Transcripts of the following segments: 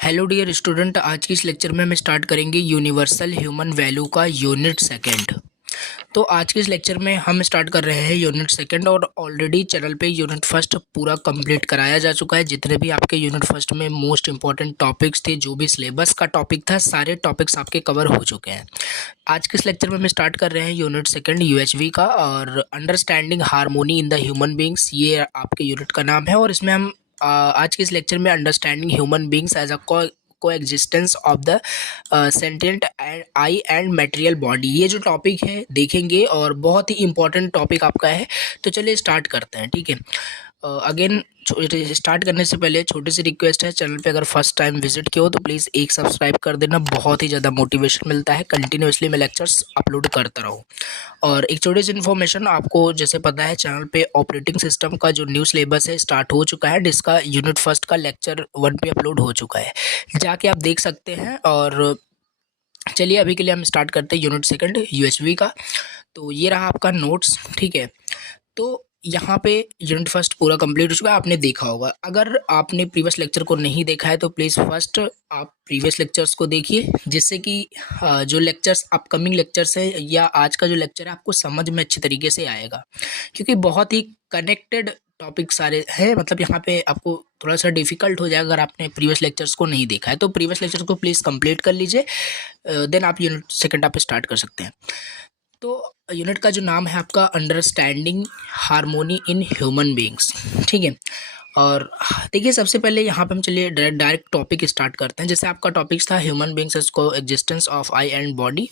Hello dear student, आज की इस लेक्चर में हम स्टार्ट करेंगे यूनिवर्सल ह्यूमन वैल्यू का यूनिट सेकंड। तो आज के इस लेक्चर में हम स्टार्ट कर रहे हैं यूनिट सेकंड, और ऑलरेडी चैनल पे यूनिट फर्स्ट पूरा कंप्लीट कराया जा चुका है। जितने भी आपके यूनिट फर्स्ट में मोस्ट इंपॉर्टेंट टॉपिक्स थे, जो भी सिलेबस का टॉपिक था, सारे टॉपिक्स आपके कवर हो चुके हैं। आज के इस लेक्चर में हम स्टार्ट कर रहे हैं यूनिट सेकंड यूएचवी का, और understanding harmony in the human beings, ये आपके यूनिट का नाम है। और इसमें हम आज के इस लेक्चर में understanding human beings as a coexistence of the sentient I and material body, ये जो टॉपिक है देखेंगे, और बहुत ही इंपॉर्टेंट टॉपिक आपका है। तो चलिए स्टार्ट करते हैं, ठीक है। अगेन स्टार्ट करने से पहले छोटी सी रिक्वेस्ट है, चैनल पे अगर फर्स्ट टाइम विजिट किया हो तो प्लीज़ एक सब्सक्राइब कर देना, बहुत ही ज़्यादा मोटिवेशन मिलता है। कंटिन्यूसली मैं लेक्चर्स अपलोड करता रहूँ। और एक छोटी सी इन्फॉर्मेशन, आपको जैसे पता है चैनल पे ऑपरेटिंग सिस्टम का जो न्यू सिलेबस है स्टार्ट हो चुका है, जिसका यूनिट फर्स्ट का लेक्चर 1 पे अपलोड हो चुका है, जाके आप देख सकते हैं। और चलिए अभी के लिए हम स्टार्ट करते हैं यूनिट सेकंड यूएचवी का। तो ये रहा आपका नोट्स, ठीक है। तो यहाँ पे यूनिट फर्स्ट पूरा कंप्लीट हो चुका है, आपने देखा होगा। अगर आपने प्रीवियस लेक्चर को नहीं देखा है तो प्लीज़ फर्स्ट आप प्रीवियस लेक्चर्स को देखिए, जिससे कि जो लेक्चर्स अपकमिंग लेक्चर्स है या आज का जो लेक्चर है आपको समझ में अच्छी तरीके से आएगा, क्योंकि बहुत ही कनेक्टेड टॉपिक सारे हैं। मतलब यहाँ पे आपको थोड़ा सा डिफिकल्ट हो जाएगा अगर आपने प्रीवियस लेक्चर्स को नहीं देखा है। तो प्रीवियस लेक्चर को प्लीज़ कंप्लीट कर लीजिए, देन आप यूनिट सेकंड आप स्टार्ट कर सकते हैं। तो यूनिट का जो नाम है आपका understanding harmony in human beings, ठीक है। और देखिए सबसे पहले यहाँ पे हम चलिए डायरेक्ट टॉपिक स्टार्ट करते हैं। जैसे आपका टॉपिक था ह्यूमन बींग्स एज को existence of I and body,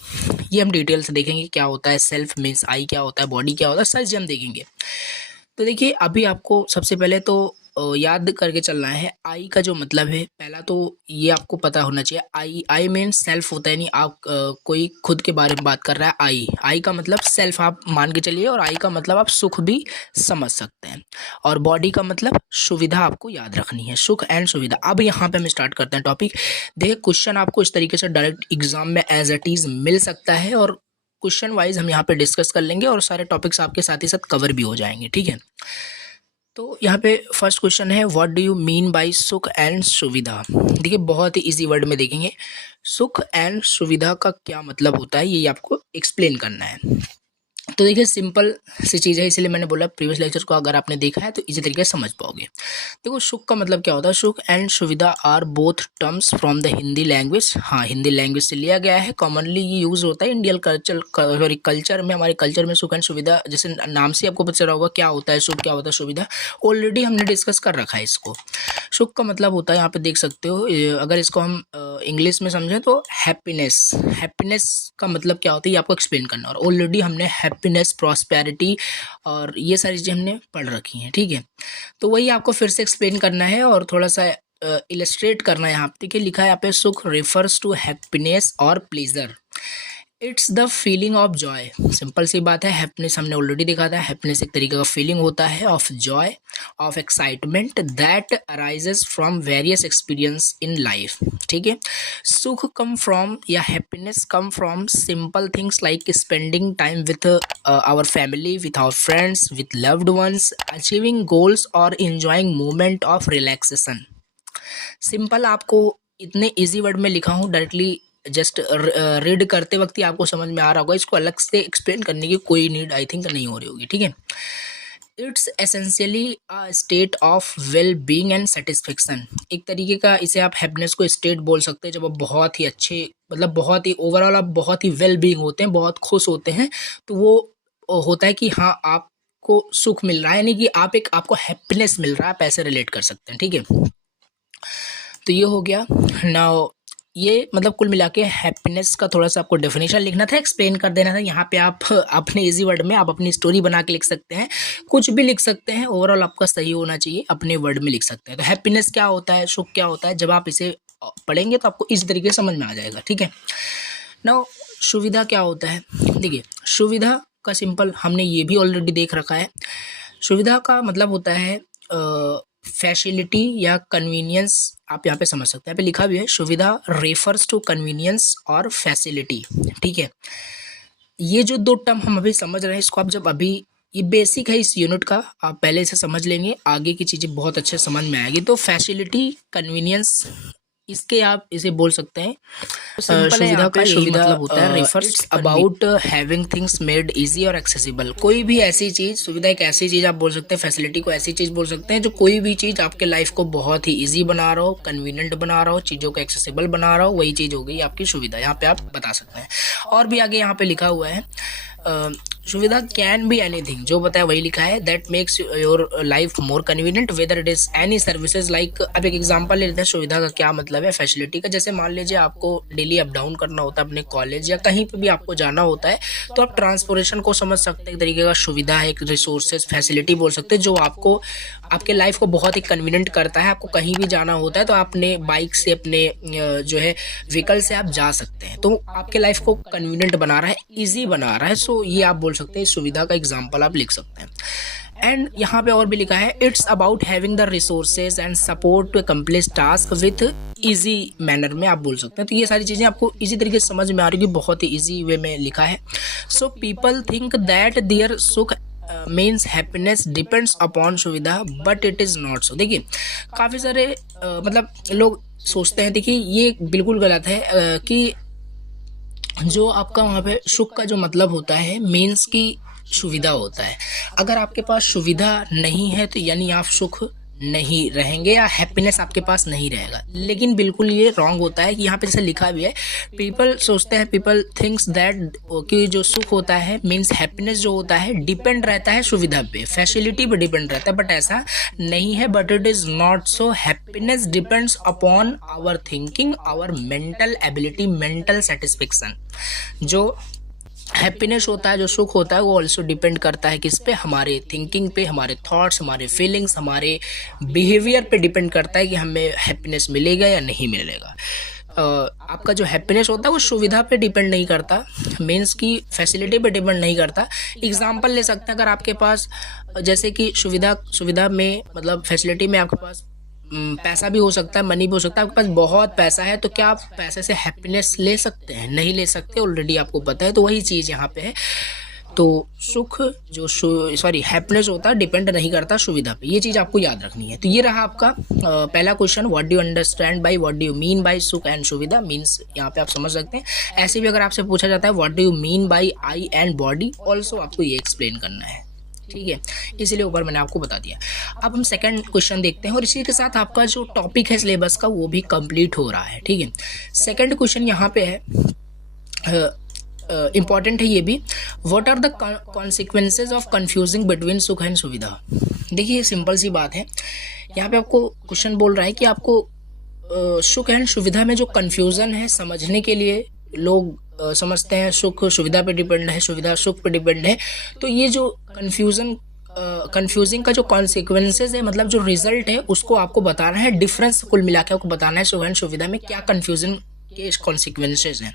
ये हम डिटेल से देखेंगे क्या होता है सेल्फ मीन्स आई, क्या होता है बॉडी, क्या होता है सारी चीज़ हम देखेंगे। तो देखिए अभी आपको सबसे पहले तो याद करके चलना है आई का जो मतलब है। पहला तो ये आपको पता होना चाहिए, आई मीन सेल्फ होता है, नहीं आप कोई खुद के बारे में बात कर रहा है। आई का मतलब सेल्फ आप मान के चलिए, और आई का मतलब आप सुख भी समझ सकते हैं। और बॉडी का मतलब सुविधा आपको याद रखनी है, सुख एंड सुविधा। अब यहाँ पे हम स्टार्ट करते हैं टॉपिक। देखिए क्वेश्चन आपको इस तरीके से डायरेक्ट एग्जाम में एज इट इज मिल सकता है, और क्वेश्चन वाइज हम यहाँ पे डिस्कस कर लेंगे, और सारे टॉपिक्स आपके साथ ही साथ कवर भी हो जाएंगे, ठीक है। तो यहाँ पे फर्स्ट क्वेश्चन है, what do you mean by सुख एंड सुविधा। देखिए बहुत ही इजी वर्ड में देखेंगे, सुख एंड सुविधा का क्या मतलब होता है, ये आपको एक्सप्लेन करना है। तो देखिए सिंपल सी चीज़ है, इसलिए मैंने बोला प्रीवियस लेक्चर को अगर आपने देखा है तो इसी तरीके से समझ पाओगे। देखो सुख का मतलब क्या होता है, sukh and suvidha are both terms from the Hindi language. हाँ, हिंदी लैंग्वेज से लिया गया है, कॉमनली ये यूज़ होता है इंडियन कल्चर में। हमारे कल्चर में सुख एंड सुविधा, जैसे नाम से आपको पता चला होगा क्या होता है सुख, क्या होता है सुविधा, ऑलरेडी हमने डिस्कस कर रखा है इसको। सुख का मतलब होता है, यहाँ पे देख सकते हो, अगर इसको हम इंग्लिश में समझें तो हैप्पीनेस। हैप्पीनेस का मतलब क्या होता है ये आपको एक्सप्लेन करना, और ऑलरेडी हमने हैप्पीनेस, प्रॉस्पेरिटी और ये सारी चीज़ें हमने पढ़ रखी हैं, ठीक है। तो वही आपको फिर से एक्सप्लेन करना है और थोड़ा सा इलस्ट्रेट करना है। यहाँ पे देखिए लिखा है यहाँ पे, सुख रेफर्स टू हैप्पीनेस और pleasure, it's the feeling of joy. Simple सी बात है, हैप्पीनेस हमने ऑलरेडी देखा था, हैप्पीनेस एक तरीके का फीलिंग होता है of joy, of excitement that arises from various experience in life, ठीक है। सुख कम फ्रॉम या happiness come from simple things like spending time with our family, with our friends, with loved ones, achieving goals और enjoying moment of relaxation. Simple आपको इतने easy word में लिखा हूँ, directly just read करते वक्त ही आपको समझ में आ रहा होगा, इसको अलग से एक्सप्लेन करने की कोई नीड आई थिंक नहीं हो रही होगी, ठीक है। It's essentially a state of well being and satisfaction. एक तरीके का इसे आप हैप्पीनेस को स्टेट बोल सकते हैं, जब आप बहुत ही अच्छे, मतलब बहुत ही ओवरऑल आप बहुत ही वेल बीइंग होते हैं, बहुत खुश होते हैं, तो वो होता है कि हाँ आपको सुख मिल रहा है, यानी कि आपको हैप्पीनेस मिल रहा है, आप ऐसे रिलेट कर सकते हैं, ठीक है। तो ये हो गया नाउ। ये मतलब कुल मिला के हैप्पीनेस का थोड़ा सा आपको डेफिनेशन लिखना था, एक्सप्लेन कर देना था। यहाँ पे आप अपने इजी वर्ड में आप अपनी स्टोरी बना के लिख सकते हैं, कुछ भी लिख सकते हैं, ओवरऑल आपका सही होना चाहिए, अपने वर्ड में लिख सकते हैं। तो हैप्पीनेस क्या होता है, सुख क्या होता है, जब आप इसे पढ़ेंगे तो आपको इस तरीके से समझ में आ जाएगा, ठीक है। नाउ सुविधा क्या होता है, देखिए सुविधा का सिंपल हमने ये भी ऑलरेडी देख रखा है। सुविधा का मतलब होता है फैसिलिटी या कन्वीनियंस, आप यहाँ पे समझ सकते हैं, यहाँ पे लिखा भी है, सुविधा रेफर्स टू कन्वीनियंस और फैसिलिटी, ठीक है। ये जो दो टर्म हम अभी समझ रहे हैं, इसको आप जब अभी, ये बेसिक है इस यूनिट का, आप पहले से समझ लेंगे, आगे की चीज़ें बहुत अच्छे समझ में आएगी। तो फैसिलिटी, कन्वीनियंस इसके आप इसे बोल सकते हैं सुविधा का यही मतलब होता है, refers about having things made easy और एक्सेसिबल। कोई भी ऐसी चीज़, सुविधा एक ऐसी चीज़ आप बोल सकते हैं, फैसिलिटी को ऐसी चीज़ बोल सकते हैं जो कोई भी चीज़ आपके लाइफ को बहुत ही इजी बना रहा हो, कन्वीनियंट बना रहा हो, चीज़ों को एक्सेसिबल बना रहा हो, वही चीज़ हो गई आपकी सुविधा। यहाँ पे आप बता सकते हैं। और भी आगे यहाँ पे लिखा हुआ है सुविधा कैन बी एनीथिंग, जो बताया वही लिखा है, that makes your life more convenient whether it is any services like. अब एक एग्जांपल ले लेते हैं सुविधा का क्या मतलब है, फैसिलिटी का। जैसे मान लीजिए आपको डेली अप डाउन करना होता है अपने कॉलेज या कहीं पे भी आपको जाना होता है, तो आप ट्रांसपोर्टेशन को समझ सकते हैं, एक तरीके का सुविधा है, एक रिसोर्सेज फैसिलिटी बोल सकते हैं, जो आपको आपके लाइफ को बहुत ही कन्वीनियंट करता है। आपको कहीं भी जाना होता है तो आप अपने बाइक से, अपने जो है व्हीकल से आप जा सकते हैं, तो आपके लाइफ को कन्वीनियंट बना रहा है, ईजी बना रहा है। सो ये आप बोल सकते हैं, सुविधा का एग्जाम्पल आप लिख सकते हैं। एंड यहाँ पे और भी लिखा है, it's about having the resources and support to accomplish task with easy manner में आप बोल सकते हैं। तो ये सारी चीज़ें आपको इजी तरीके से समझ में आ रही है, बहुत ही ईजी वे में लिखा है। So people think that their sukh means happiness depends upon suvidha but it is not so. देखिए काफ़ी सारे मतलब लोग सोचते हैं, देखिए ये बिल्कुल गलत है कि जो आपका वहाँ पे सुख का जो मतलब होता है मीन्स की सुविधा होता है। अगर आपके पास सुविधा नहीं है तो यानी आप सुख नहीं रहेंगे या हैप्पीनेस आपके पास नहीं रहेगा। लेकिन बिल्कुल ये रॉन्ग होता है कि यहाँ पे जैसे लिखा भी है, पीपल सोचते हैं, पीपल थिंक्स दैट कि जो सुख होता है मीन्स हैप्पीनेस जो होता है डिपेंड रहता है सुविधा पे, फैसिलिटी पे डिपेंड रहता है, बट ऐसा नहीं है। But it is not so. Happiness depends upon our thinking, our mental ability, mental satisfaction. जो हैप्पीनेस होता है, जो सुख होता है, वो ऑल्सो डिपेंड करता है किस पे, हमारे थिंकिंग पे, हमारे थॉट्स, हमारे फीलिंग्स, हमारे बिहेवियर पे डिपेंड करता है कि हमें हैप्पीनेस मिलेगा या नहीं मिलेगा। आपका जो हैप्पीनेस होता है वो सुविधा पे डिपेंड नहीं करता, मीन्स की फैसिलिटी पे डिपेंड नहीं करता। एग्जांपल ले सकते हैं, अगर आपके पास जैसे कि सुविधा में मतलब फैसिलिटी में आपके पास पैसा भी हो सकता है, मनी भी हो सकता है, आपके पास बहुत पैसा है, तो क्या आप पैसे से हैप्पीनेस ले सकते हैं? नहीं ले सकते, ऑलरेडी आपको पता है। तो वही चीज़ यहाँ पे है। तो सुख जो हैप्पीनेस होता है डिपेंड नहीं करता सुविधा पे, ये चीज़ आपको याद रखनी है। तो ये रहा आपका पहला question, what do you understand by, what do you mean by सुख एंड सुविधा, मीन्स यहाँ पे आप समझ सकते हैं। ऐसे भी अगर आपसे पूछा जाता है what do you mean by I and body, also आपको ये एक्सप्लेन करना है, ठीक है। इसलिए ऊपर मैंने आपको बता दिया। अब हम सेकंड क्वेश्चन देखते हैं और इसी के साथ आपका जो टॉपिक है सिलेबस का वो भी कंप्लीट हो रहा है, ठीक है। सेकंड क्वेश्चन यहाँ पे है, इम्पॉर्टेंट है ये भी, what are the consequences of confusing between sukh and suvidha. देखिए सिंपल सी बात है, यहाँ पे आपको क्वेश्चन बोल रहा है कि आपको सुख एंड सुविधा में जो कन्फ्यूज़न है, समझने के लिए लोग समझते हैं सुख सुविधा पे डिपेंड है, सुविधा सुख पे डिपेंड है। तो ये जो कंफ्यूजिंग का जो कॉन्सिक्वेंसेज है, मतलब जो रिजल्ट है, उसको आपको बताना है। डिफरेंस कुल मिला के आपको बताना है सुख एंड सुविधा में क्या कन्फ्यूजन के कॉन्सिक्वेंसेज हैं।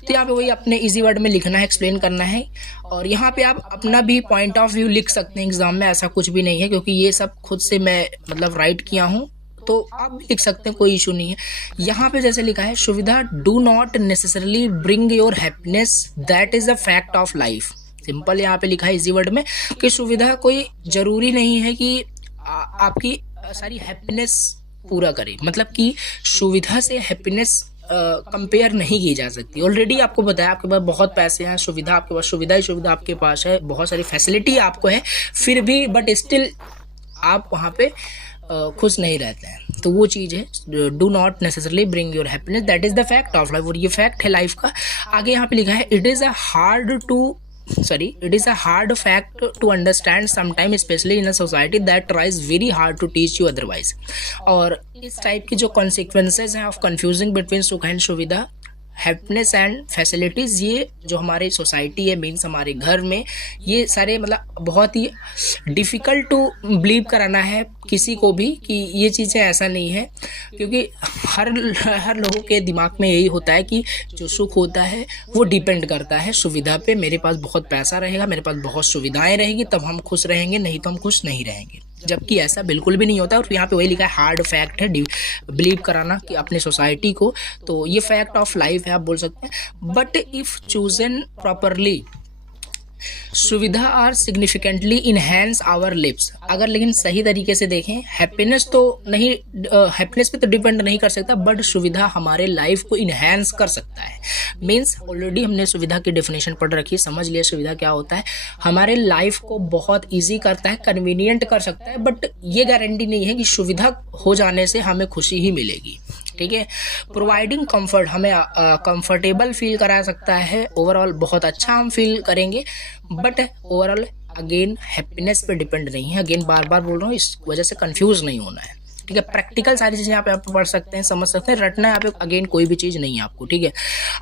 तो यहाँ पे वही अपने इजी वर्ड में लिखना है, एक्सप्लेन करना है। और यहाँ पे आप अपना भी पॉइंट ऑफ व्यू लिख सकते हैं एग्जाम में, ऐसा कुछ भी नहीं है, क्योंकि ये सब खुद से मैं मतलब राइट किया हूँ, तो आप भी लिख सकते हैं, कोई इशू नहीं है। यहाँ पे जैसे लिखा है, सुविधा do not necessarily bring your happiness, that is a fact of life. Simple यहाँ पे लिखा है इजी वर्ड में कि सुविधा कोई जरूरी नहीं है कि आपकी सारी हैप्पीनेस पूरा करे, मतलब कि सुविधा से हैप्पीनेस कंपेयर नहीं की जा सकती। ऑलरेडी आपको बताया आपके पास बहुत पैसे हैं, सुविधा आपके पास, सुविधा ही सुविधा आपके पास है, बहुत सारी फैसिलिटी आपको है, फिर भी बट स्टिल आप वहाँ पे खुश नहीं रहते हैं। तो वो चीज़ है, do not necessarily bring your happiness, that is the fact of life. और ये फैक्ट है लाइफ का। आगे यहाँ पे लिखा है, it is a hard fact to understand sometime, especially in a society that tries very hard to teach you otherwise। और इस टाइप की जो कॉन्सिक्वेंसेज हैं of confusing between sukh and suvidha, happiness and facilities, ये जो हमारे सोसाइटी है, मीन्स हमारे घर में, ये सारे मतलब बहुत ही डिफ़िकल्ट टू बिलीव कराना है किसी को भी कि ये चीज़ें ऐसा नहीं है, क्योंकि हर लोगों के दिमाग में यही होता है कि जो सुख होता है वो डिपेंड करता है सुविधा पे। मेरे पास बहुत पैसा रहेगा, मेरे पास बहुत सुविधाएं रहेगी, तब हम खुश रहेंगे, नहीं तो हम खुश नहीं रहेंगे। जबकि ऐसा बिल्कुल भी नहीं होता। और यहाँ पे वही लिखा है, हार्ड फैक्ट है बिलीव कराना कि अपने सोसाइटी को, तो ये फैक्ट ऑफ लाइफ है आप बोल सकते हैं। But if chosen properly, suvidha are significantly enhance our lives. अगर लेकिन सही तरीके से देखें, हैप्पीनेस तो नहीं, हैप्पीनेस पे तो डिपेंड नहीं कर सकता, बट सुविधा हमारे लाइफ को इनहेंस कर सकता है। मीन्स ऑलरेडी हमने सुविधा की डेफिनेशन पढ़ रखी है, समझ लिया सुविधा क्या होता है। हमारे लाइफ को बहुत ईजी करता है, कन्वीनियंट कर सकता है, बट ये गारंटी नहीं है कि सुविधा हो जाने से हमें खुशी ही मिलेगी। ठीक है। प्रोवाइडिंग कंफर्ट, हमें कंफर्टेबल फील करा सकता है, ओवरऑल बहुत अच्छा हम फील करेंगे, बट ओवरऑल अगेन हैप्पीनेस पे डिपेंड नहीं है। अगेन बार बार बोल रहा हूँ, इस वजह से कंफ्यूज नहीं होना है। ठीक है। प्रैक्टिकल सारी चीज़ें यहाँ पे आप पढ़ सकते हैं, समझ सकते हैं, रटना यहाँ पे अगेन कोई भी चीज़ नहीं है आपको। ठीक है।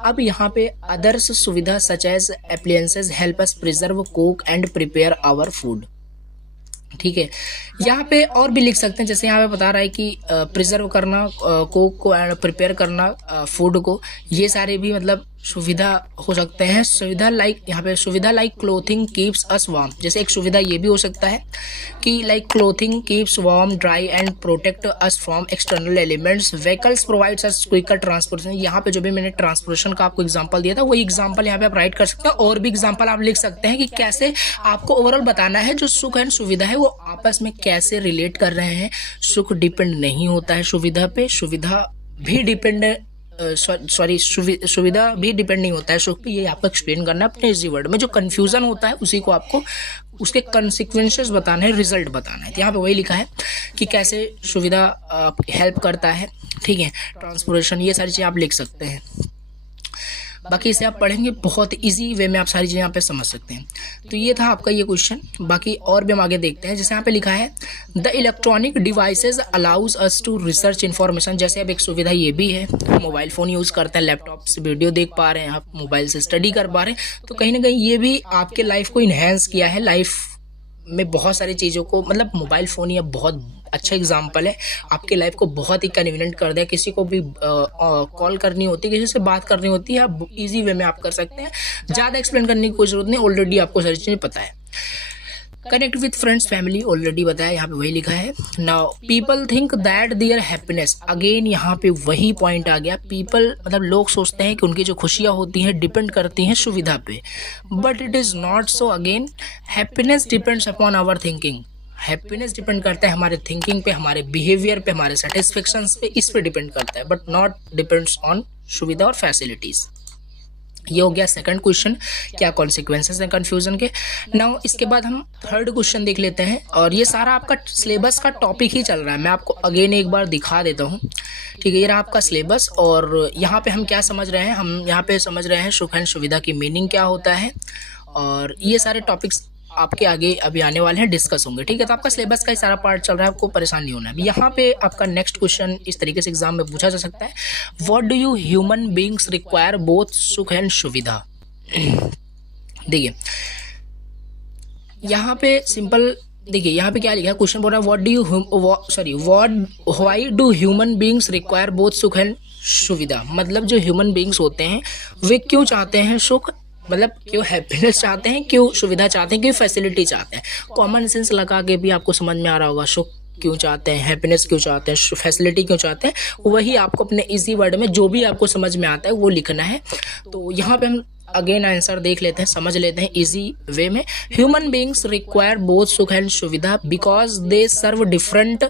अब यहाँ पे others suvidha such as appliances help us preserve, cook and prepare our food. ठीक है। यहाँ पे और भी लिख सकते हैं, जैसे यहाँ पे बता रहा है कि प्रिजर्व करना, कुक को एंड प्रिपेयर करना फूड को, ये सारे भी मतलब सुविधा हो सकते हैं। सुविधा लाइक, यहाँ पे suvidha like clothing keeps us warm, जैसे एक सुविधा ये भी हो सकता है कि like clothing keeps warm, dry and protect us from external elements. Vehicles provides us quicker transportation. यहाँ पे जो भी मैंने ट्रांसपोर्टेशन का आपको एग्जांपल दिया था, वही एग्जांपल यहाँ पे आप राइट कर सकते हैं। और भी एग्जांपल आप लिख सकते हैं कि कैसे आपको ओवरऑल बताना है जो सुख एंड सुविधा है वो आपस में कैसे रिलेट कर रहे हैं। सुख डिपेंड नहीं होता है सुविधा पे, सुविधा भी डिपेंड सुविधा भी डिपेंड नहीं होता है सुख पे। ये आपको एक्सप्लेन करना है अपने इजी वर्ड में। जो कन्फ्यूजन होता है उसी को आपको उसके कंसिक्वेंसेस बताना है, रिजल्ट बताना है। तो यहाँ पे वही लिखा है कि कैसे सुविधा हेल्प करता है। ठीक है। ट्रांसपोर्टेशन, ये सारी चीज़ें आप लिख सकते हैं। बाकी इसे आप पढ़ेंगे बहुत इजी वे में, आप सारी चीज़ें यहाँ पे समझ सकते हैं। तो ये था आपका ये क्वेश्चन। बाकी और भी हम आगे देखते हैं। जैसे यहाँ पे लिखा है the electronic devices allows us to research information. जैसे अब एक सुविधा ये भी है, मोबाइल फ़ोन यूज़ करते हैं, लैपटॉप से वीडियो देख पा रहे हैं, आप मोबाइल से स्टडी कर पा रहे हैं, तो कहीं ना कहीं ये भी आपके लाइफ को इन्हेंस किया है। लाइफ में बहुत सारी चीज़ों को, मतलब मोबाइल फ़ोन ये बहुत अच्छा एग्जाम्पल है, आपके लाइफ को बहुत ही कन्वीनियंट कर दिया। किसी को भी कॉल करनी होती है, किसी से बात करनी होती है, आप इजी वे में आप कर सकते हैं। ज़्यादा एक्सप्लेन करने की कोई ज़रूरत नहीं, ऑलरेडी आपको सारी चीज़ें पता है। Connect with friends family, already बताया, यहाँ पे वही लिखा है। Now people think that their happiness, again यहाँ पे वही पॉइंट आ गया। पीपल मतलब लोग सोचते हैं कि उनकी जो खुशियाँ होती हैं डिपेंड करती हैं सुविधा पे, but it is not so. Again happiness depends upon our thinking. Happiness depend करता है हमारे थिंकिंग पे, हमारे बिहेवियर पे, हमारे सेटिस्फेक्शंस पे, इस पे डिपेंड करता है, बट नॉट डिपेंड्स ऑन सुविधा और फैसिलिटीज़। ये हो गया सेकंड क्वेश्चन, क्या कॉन्सिक्वेंसेस हैं कन्फ्यूजन के। नाउ इसके बाद हम थर्ड क्वेश्चन देख लेते हैं, और ये सारा आपका सिलेबस का टॉपिक ही चल रहा है। मैं आपको अगेन एक बार दिखा देता हूँ। ठीक है। ये रहा आपका सिलेबस, और यहाँ पे हम क्या समझ रहे हैं, हम यहाँ पे समझ रहे हैं सुख एंड सुविधा की मीनिंग क्या होता है, और ये सारे टॉपिक्स आपके आगे अभी आने वाले हैं, डिस्कस होंगे। ठीक है। तो आपका सिलेबस का ही सारा पार्ट चल रहा है, आपको परेशान नहीं होना है। यहाँ पे आपका नेक्स्ट क्वेश्चन इस तरीके से एग्जाम में पूछा जा सकता है, what do you human beings require both sukh and suvidha. देखिए यहाँ पे सिंपल, देखिए यहाँ पे क्या लिखा है, क्वेश्चन बोल रहा है why do human beings require both sukh and सुविधा। मतलब जो ह्यूमन बीइंग्स होते हैं वे क्यों चाहते हैं सुख, मतलब क्यों हैप्पीनेस चाहते हैं, क्यों सुविधा चाहते हैं, क्यों फैसिलिटी चाहते हैं। कॉमन सेंस लगा के भी आपको समझ में आ रहा होगा, सुख क्यों चाहते हैं, हैप्पीनेस क्यों चाहते हैं, फैसिलिटी क्यों चाहते हैं। वही आपको अपने इजी वर्ड में जो भी आपको समझ में आता है वो लिखना है। तो यहाँ पे हम अगेन आंसर देख लेते हैं, समझ लेते हैं इजी वे में। Human beings require both sukh and suvidha because they serve different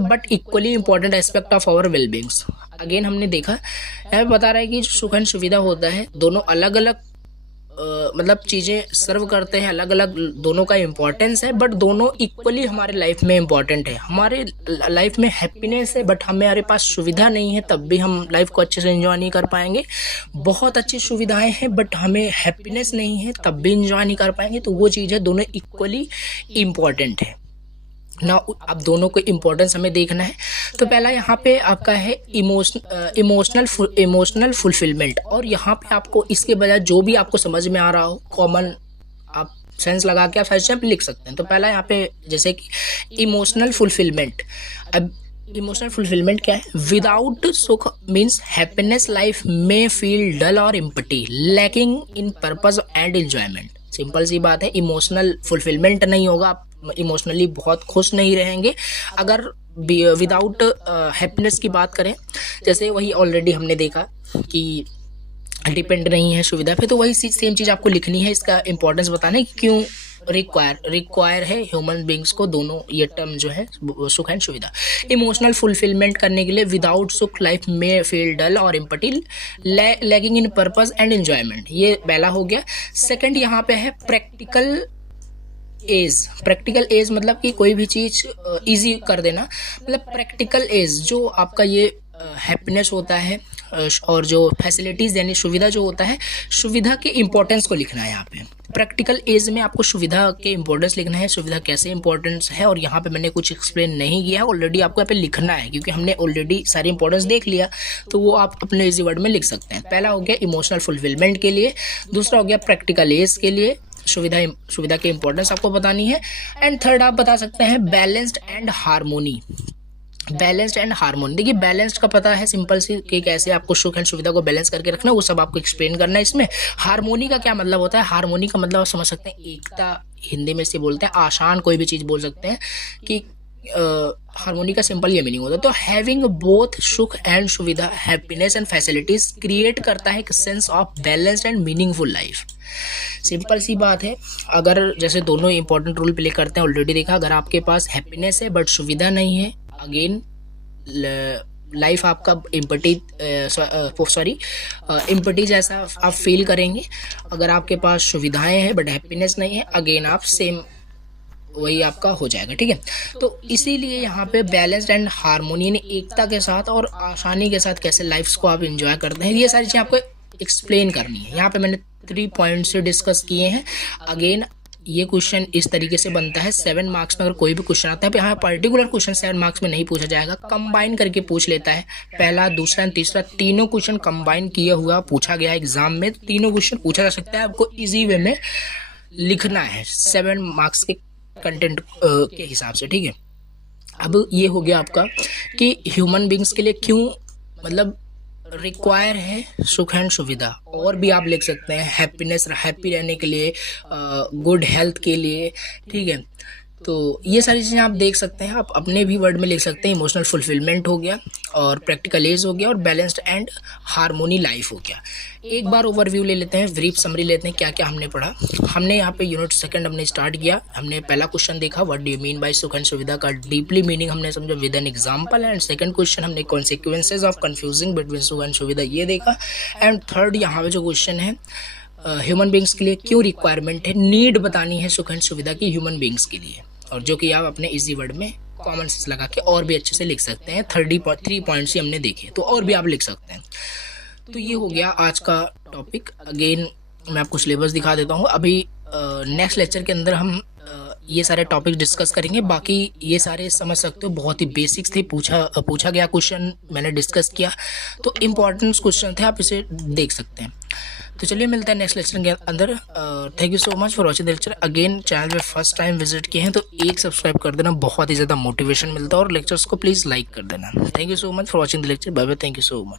but equally important aspect of our wellbeings. Again हमने देखा यहाँ पे बता रहा है कि सुख एंड सुविधा होता है, दोनों अलग अलग मतलब चीज़ें सर्व करते हैं, अलग अलग दोनों का इम्पोर्टेंस है, बट दोनों इक्वली हमारे लाइफ में इम्पॉर्टेंट है। हमारे लाइफ में हैप्पीनेस है, बट हमारे पास सुविधा नहीं है, तब भी हम लाइफ को अच्छे से एंजॉय नहीं कर पाएंगे। बहुत अच्छी सुविधाएं हैं बट हमें हैप्पीनेस नहीं है, तब भी एंजॉय नहीं कर पाएंगे। तो वो चीज़ है, दोनों इक्वली इम्पॉर्टेंट है ना। अब दोनों को इम्पोर्टेंस हमें देखना है। तो पहला यहाँ पे आपका है इमोशनल फुलफिलमेंट, और यहाँ पे आपको इसके बजाय जो भी आपको समझ में आ रहा हो कॉमन आप सेंस लगा के आप साइड लिख सकते हैं। तो पहला यहाँ पे जैसे कि इमोशनल फुलफिलमेंट। अब इमोशनल फुलफिलमेंट क्या है, without sukh means happiness life में फील डल और empty, lacking in purpose and enjoyment. Simple सी बात है, इमोशनल फुलफिलमेंट नहीं होगा, आप इमोशनली बहुत खुश नहीं रहेंगे। अगर विदाउट हैप्पीनेस की बात करें, जैसे वही ऑलरेडी हमने देखा कि डिपेंड नहीं है सुविधा पे, तो वही सेम चीज़ आपको लिखनी है। इसका इंपॉर्टेंस बताना है कि क्यों रिक्वायर है ह्यूमन बींग्स को दोनों ये टर्म जो है सुख एंड सुविधा। इमोशनल फुलफिलमेंट करने के लिए विदाउट सुख लाइफ में फील डल और empty, lagging in purpose and enjoyment, ये पहला हो गया। सेकंड यहाँ पे है प्रैक्टिकल एज। प्रैक्टिकल एज मतलब कि कोई भी चीज़ इजी कर देना, मतलब प्रैक्टिकल एज जो आपका ये हैप्पीनेस होता है और जो फैसिलिटीज़ यानी सुविधा जो होता है, सुविधा के इम्पोर्टेंस को लिखना है यहाँ पे। प्रैक्टिकल एज में आपको सुविधा के इम्पोर्टेंस लिखना है, सुविधा कैसे इम्पोर्टेंस है, और यहाँ पे मैंने कुछ एक्सप्लेन नहीं किया है, ऑलरेडी आपको यहाँ पे लिखना है क्योंकि हमने ऑलरेडी सारी इंपॉर्टेंस देख लिया, तो वो आप अपने इजी वर्ड में लिख सकते हैं। पहला हो गया इमोशनल फुलफिलमेंट के लिए, दूसरा हो गया प्रैक्टिकल एज के लिए, सुविधा की इंपॉर्टेंस आपको बतानी है, एंड थर्ड आप बता सकते हैं balanced and harmony. Balanced and harmony, देखिए बैलेंस्ड का पता है सिंपल सी कि कैसे आपको सुख एंड सुविधा को बैलेंस करके रखना है, वो सब आपको एक्सप्लेन करना है इसमें। हार्मोनी का क्या मतलब होता है, हार्मोनी का मतलब आप समझ सकते हैं एकता, हिंदी में से बोलते हैं, आसान कोई भी चीज़ बोल सकते हैं कि हार्मोनी का सिंपल ये मीनिंग होता है। तो having both sukh and suvidha, happiness and facilities create करता है एक sense of balanced and meaningful life. Simple सी बात है, अगर जैसे दोनों इंपॉर्टेंट रोल प्ले करते हैं, ऑलरेडी देखा, अगर आपके पास हैप्पीनेस है बट सुविधा नहीं है, अगेन लाइफ आपका इम्पटी जैसा आप फील करेंगे। अगर आपके पास सुविधाएं हैं बट हैप्पीनेस नहीं है, अगेन आप सेम वही आपका हो जाएगा, ठीक है। तो इसीलिए यहाँ पे बैलेंस्ड एंड हार्मोनी ने एकता के साथ और आसानी के साथ कैसे लाइफ को आप एंजॉय करते हैं, ये सारी चीज़ें आपको एक्सप्लेन करनी है। यहाँ पे मैंने 3 पॉइंट्स से डिस्कस किए हैं। अगेन ये क्वेश्चन इस तरीके से बनता है 7 मार्क्स में। अगर कोई भी क्वेश्चन आता है यहाँ पर्टिकुलर क्वेश्चन 7 मार्क्स में नहीं पूछा जाएगा, कंबाइन करके पूछ लेता है। पहला, दूसरा एंड तीसरा तीनों क्वेश्चन कंबाइन किया हुआ पूछा गया एग्जाम में, तीनों क्वेश्चन पूछा जा सकता है। आपको इजी वे में लिखना है 7 मार्क्स के कंटेंट के हिसाब से, ठीक है। अब ये हो गया आपका कि ह्यूमन बींग्स के लिए क्यों मतलब रिक्वायर है सुख एंड सुविधा। और भी आप लिख सकते हैं हैप्पीनेस, हैप्पी रहने के लिए, गुड हेल्थ के लिए, ठीक है। तो ये सारी चीज़ें आप देख सकते हैं, आप अपने भी वर्ड में लिख सकते हैं। इमोशनल फुलफिलमेंट हो गया, और प्रैक्टिकल एज हो गया, और बैलेंस्ड एंड हार्मोनी लाइफ हो गया। एक बार ओवरव्यू ले लेते हैं, ब्रीफ समरी लेते हैं क्या क्या हमने पढ़ा। हमने यहाँ पे यूनिट 2 हमने स्टार्ट किया। हमने पहला क्वेश्चन देखा what do you mean by सुख एंड सुविधा का डीपली मीनिंग हमने समझा with an example. And second question हमने consequences of confusing between sukh and सुविधा ये देखा। एंड थर्ड यहाँ पे जो क्वेश्चन है ह्यूमन बींग्स के लिए क्यों रिक्वायरमेंट है, नीड बतानी है सुख एंड सुविधा की ह्यूमन बींग्स के लिए, और जो कि आप अपने इजी वर्ड में कॉमन सेंस लगा के और भी अच्छे से लिख सकते हैं। 3 पॉइंट्स ही हमने देखे, तो और भी आप लिख सकते हैं। तो ये हो गया आज का टॉपिक। अगेन मैं आपको सिलेबस दिखा देता हूँ। अभी नेक्स्ट लेक्चर के अंदर हम ये सारे टॉपिक डिस्कस करेंगे। बाकी ये सारे समझ सकते हो, बहुत ही बेसिक्स थे, पूछा गया क्वेश्चन मैंने डिस्कस किया, तो इम्पॉर्टेंट क्वेश्चन थे, आप इसे देख सकते हैं। तो चलिए मिलता है नेक्स्ट लेक्चर के अंदर। Thank you so much for watching the lecture. Again channel पे फर्स्ट टाइम विजिट किए हैं तो एक सब्सक्राइब कर देना, बहुत ही ज़्यादा मोटिवेशन मिलता है, और लेक्चर्स को प्लीज़ लाइक कर देना। Thank you so much for watching the lecture. Bye bye, thank you so much.